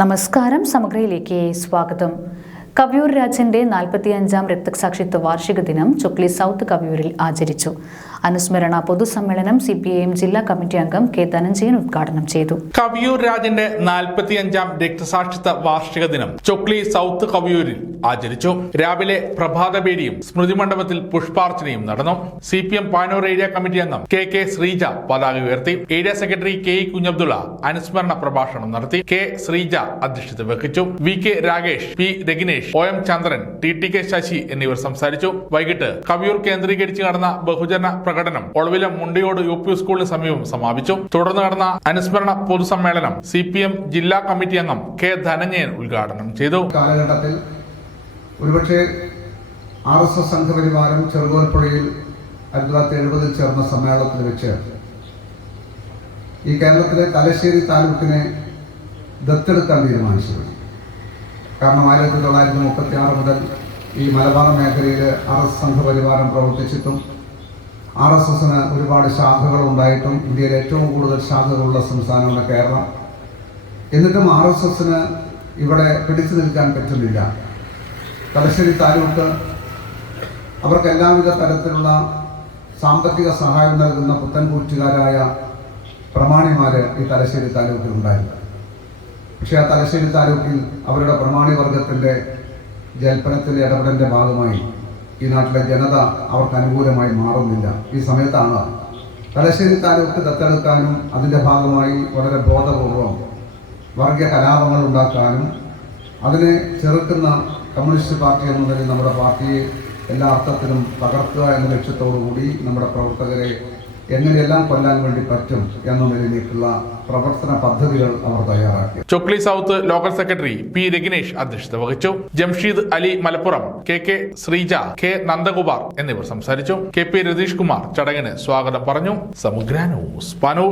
നമസ്കാരം സമഗ്രയിലേക്ക് സ്വാഗതം. കവിയൂർ രാജന്റെ നാൽപ്പത്തിയഞ്ചാം രക്തസാക്ഷിത്വ വാർഷിക ദിനം ചുക്ലി സൗത്ത് കവിയൂരിൽ ആചരിച്ചു. അനുസ്മരണ പൊതുസമ്മേളനം സി പി ഐ എം ജില്ലാ കമ്മിറ്റി അംഗം കെ ധനഞ്ജയൻ ഉദ്ഘാടനം ചെയ്തു. കവിയൂർ രാജന്റെ നാൽപ്പത്തിയഞ്ചാം രക്തസാക്ഷിത്വ വാർഷിക ദിനം ചൊക്ലി സൗത്ത് കവിയൂരിൽ ആചരിച്ചു. രാവിലെ പ്രഭാതപേരിയും സ്മൃതി മണ്ഡപത്തിൽ പുഷ്പാർച്ചനയും നടന്നു. C P M Panoor area committee അംഗം കെ കെ ശ്രീജ പതാക ഉയർത്തി. Area secretary K E Kunhabdulla അനുസ്മരണ പ്രഭാഷണം നടത്തി. കെ ശ്രീജ അധ്യക്ഷത വഹിച്ചു. V K Rakesh P Raginesh O M Chandran T T K Sasi എന്നിവർ സംസാരിച്ചു. വൈകിട്ട് കവിയൂർ കേന്ദ്രീകരിച്ച് നടന്ന ബഹുജന പ്രകടനം ഒളവിലെ മുണ്ടിയോട് യു പി സ്കൂളിന് സമീപം സമാപിച്ചു. തുടർന്ന് നടന്ന അനുസ്മരണ പൊതുസമ്മേളനം സി പി എം ജില്ലാ കമ്മിറ്റി അംഗം കെ ധനഞ്ജയൻ ഉദ്ഘാടനം ചെയ്തു. കാലഘട്ടത്തിൽ ഒരുപക്ഷെ ആർ എസ് എസ് സംഘപരിവാരം ചെറുകോൽപ്പുഴയിൽ ആയിരത്തി തൊള്ളായിരത്തി എഴുപതിൽ ചേർന്ന സമ്മേളനത്തിൽ വെച്ച് ഈ കേരളത്തിലെ തലശ്ശേരി താലൂക്കിനെ ദത്തെടുക്കാൻ തീരുമാനിച്ചത്. കാരണം ആയിരത്തി തൊള്ളായിരത്തി മുപ്പത്തി ആറ് മുതൽ ഈ മലബാർ മേഖലയിൽ എസ് സംഘപരിവാരം പ്രവർത്തിച്ചിട്ടും ആർ എസ് എസിന് ഒരുപാട് ശാഖകൾ ഉണ്ടായിട്ടും ഇന്ത്യയിൽ ഏറ്റവും കൂടുതൽ ശാഖകളുള്ള സംസ്ഥാനമാണ് കേരളം. എന്നിട്ടും ആർ എസ് എസിന് ഇവിടെ പിടിച്ചു നിൽക്കാൻ പറ്റുന്നില്ല. തലശ്ശേരി താലൂക്ക് അവർക്ക് എല്ലാവിധ തരത്തിലുള്ള സാമ്പത്തിക സഹായം നൽകുന്ന പുത്തൻകൂറ്റുകാരായ പ്രമാണിമാര് ഈ തലശ്ശേരി താലൂക്കിൽ ഉണ്ടായിരുന്നു. പക്ഷേ ആ തലശ്ശേരി താലൂക്കിൽ അവരുടെ പ്രമാണി വർഗത്തിന്റെ ജൽപ്പനത്തിന്റെ ഇടപെടലിന്റെ ഭാഗമായി ഈ നാട്ടിലെ ജനത അവർക്ക് അനുകൂലമായി മാറുന്നില്ല. ഈ സമയത്താണ് തലശ്ശേരി താലൂക്ക് ദത്തെടുക്കാനും അതിന്റെ ഭാഗമായി വളരെ ബോധപൂർവം വർഗീയ കലാപങ്ങൾ ഉണ്ടാക്കാനും അതിനെ ചെറുക്കുന്ന കമ്മ്യൂണിസ്റ്റ് പാർട്ടി എന്ന നിലയിൽ നമ്മുടെ പാർട്ടിയെ എല്ലാ അർത്ഥത്തിലും തകർക്കുക എന്ന ലക്ഷ്യത്തോടു കൂടി നമ്മുടെ പ്രവർത്തകരെ എങ്ങനെയെല്ലാം കൊല്ലാൻ വേണ്ടി പറ്റും എന്ന നിലയിലേക്കുള്ള പ്രവർത്തന പദ്ധതികൾ അവർ തയ്യാറാക്കി. Chokli south local secretary P Raginesh അധ്യക്ഷത വഹിച്ചു. Jamsheed Ali Malappuram K K Sreeja K Nandakumar എന്നിവർ സംസാരിച്ചു. കെ പി രതീഷ് കുമാർ ചടങ്ങിന് സ്വാഗതം പറഞ്ഞു. സമഗ്ര ന്യൂസ് പനൂർ.